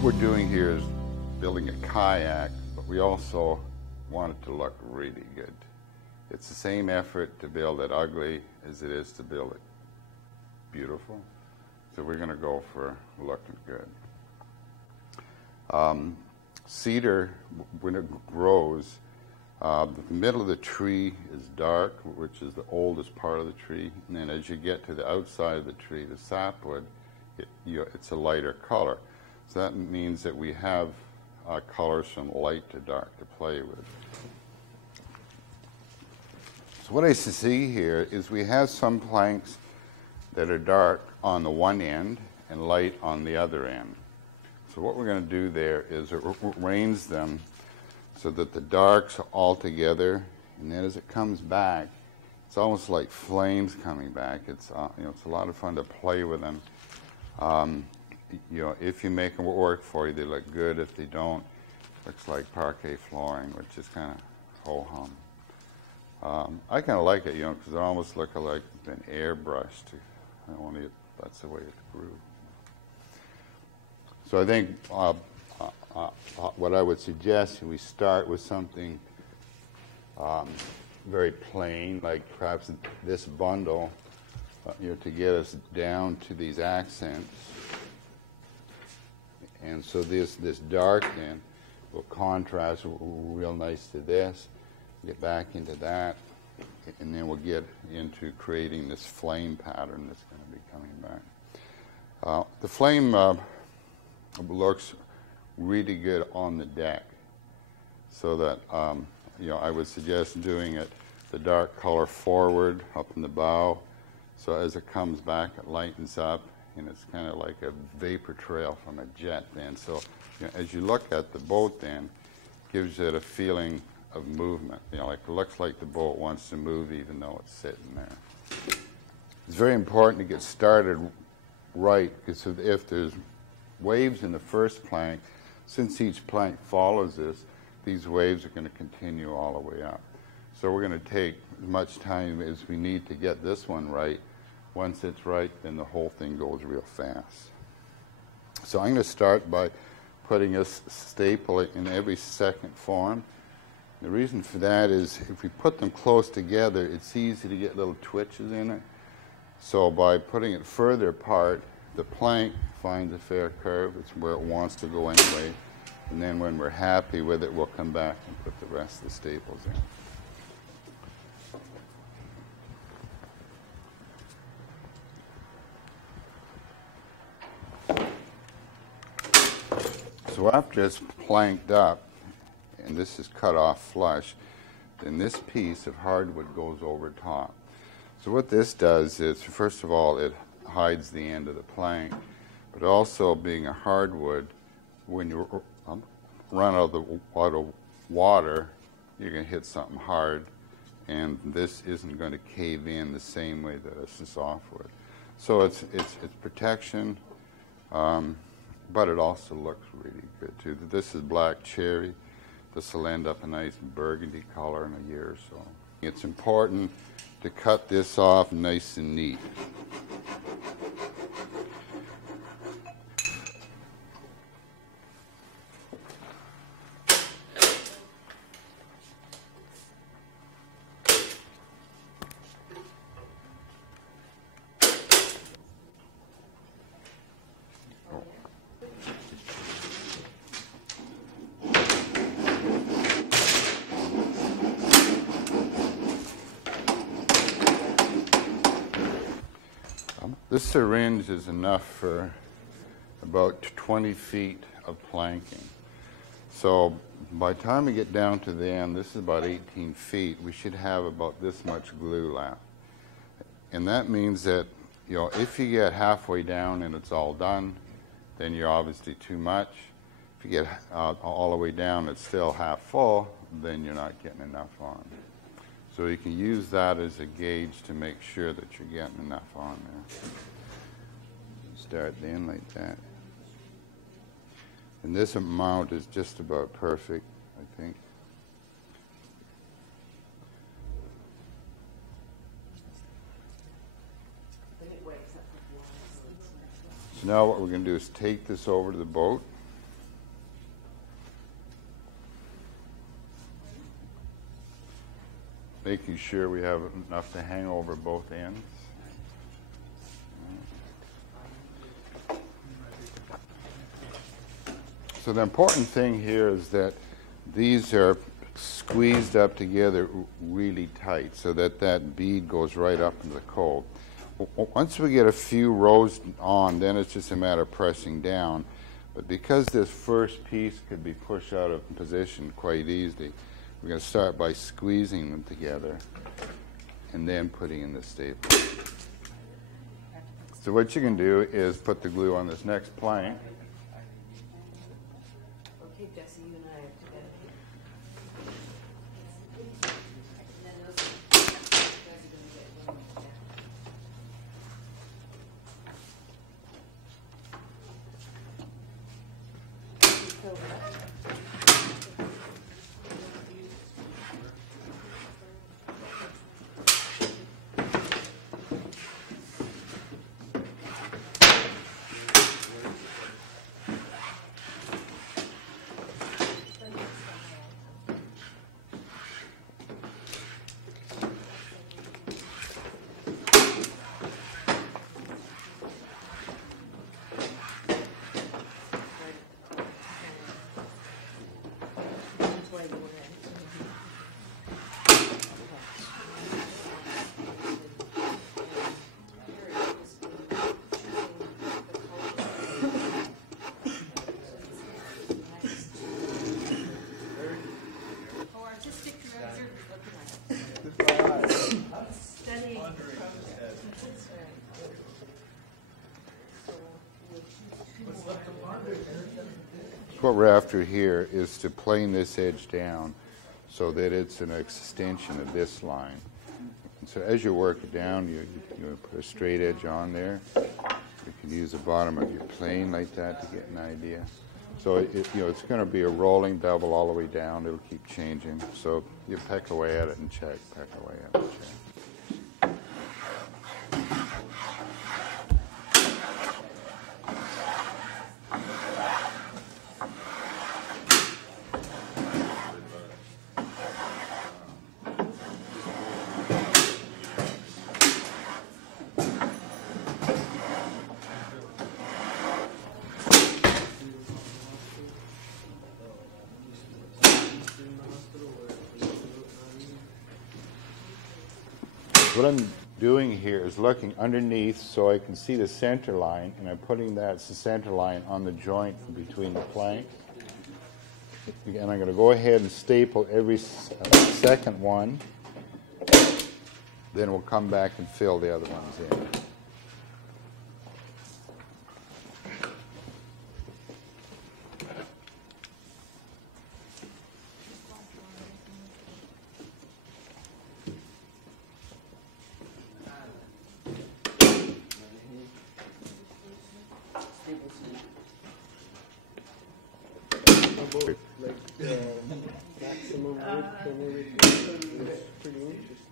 What we're doing here is building a kayak, but we also want it to look really good. It's the same effort to build it ugly as it is to build it beautiful. So we're going to go for looking good. Cedar, when it grows, the middle of the tree is dark, which is the oldest part of the tree. And then as you get to the outside of the tree, the sapwood, it's a lighter color. So that means that we have colors from light to dark to play with. So what I see here is we have some planks that are dark on the one end and light on the other end. So what we're going to do there is arrange them so that the darks are all together, and then as it comes back, it's almost like flames coming back. It's it's a lot of fun to play with them. If you make them work for you, they look good. If they don't, it looks like parquet flooring, which is kind of ho-hum. I kind of like it, because it almost looks like it's been airbrushed. That's the way it grew. So I think what I would suggest is we start with something very plain, like perhaps this bundle, to get us down to these accents. And so this dark end will contrast real nice to this. Get back into that, and then we'll get into creating this flame pattern that's going to be coming back. The flame looks really good on the deck, so that I would suggest doing it the dark color forward up in the bow, so as it comes back it lightens up, and it's kind of like a vapor trail from a jet then. So as you look at the boat then, it gives it a feeling of movement. Like it looks like the boat wants to move even though it's sitting there. It's very important to get started right, because if there's waves in the first plank, since each plank follows this, these waves are going to continue all the way up. So we're going to take as much time as we need to get this one right. Once it's right, then the whole thing goes real fast. So I'm going to start by putting a staple in every second form. The reason for that is if we put them close together, it's easy to get little twitches in it. So by putting it further apart, the plank finds a fair curve. It's where it wants to go anyway. And then when we're happy with it, we'll come back and put the rest of the staples in. So after it's planked up, and this is cut off flush, then this piece of hardwood goes over top. So what this does is, first of all, it hides the end of the plank, but also being a hardwood, when you run out of water, you're going to hit something hard, and this isn't going to cave in the same way that a softwood. So it's protection, but it also looks really good too. This is black cherry. This will end up a nice burgundy color in a year or so. It's important to cut this off nice and neat. This syringe is enough for about 20 feet of planking. So by the time we get down to the end, this is about 18 feet, we should have about this much glue left. And that means that, if you get halfway down and it's all done, then you're obviously too much. If you get all the way down, it's still half full, then you're not getting enough on. So you can use that as a gauge to make sure that you're getting enough on there. Start then like that. And this amount is just about perfect, I think. So now what we're going to do is take this over to the boat. making sure we have enough to hang over both ends. So the important thing here is that these are squeezed up together really tight so that that bead goes right up into the coal. Once we get a few rows on, then it's just a matter of pressing down. But because this first piece could be pushed out of position quite easily, we're going to start by squeezing them together and then putting in the staple. So what you can do is put the glue on this next plank. Okay, Jesse, you and I are together. What we're after here is to plane this edge down so that it's an extension of this line. And so as you work it down, you put a straight edge on there. You can use the bottom of your plane like that to get an idea. So it's going to be a rolling double all the way down. It'll keep changing. So you peck away at it and check, peck away at it and check. What I'm doing here is looking underneath so I can see the center line, and I'm putting that as the center line on the joint between the planks. And I'm going to go ahead and staple every second one. Then we'll come back and fill the other ones in. Like maximum width and everything. It's pretty interesting.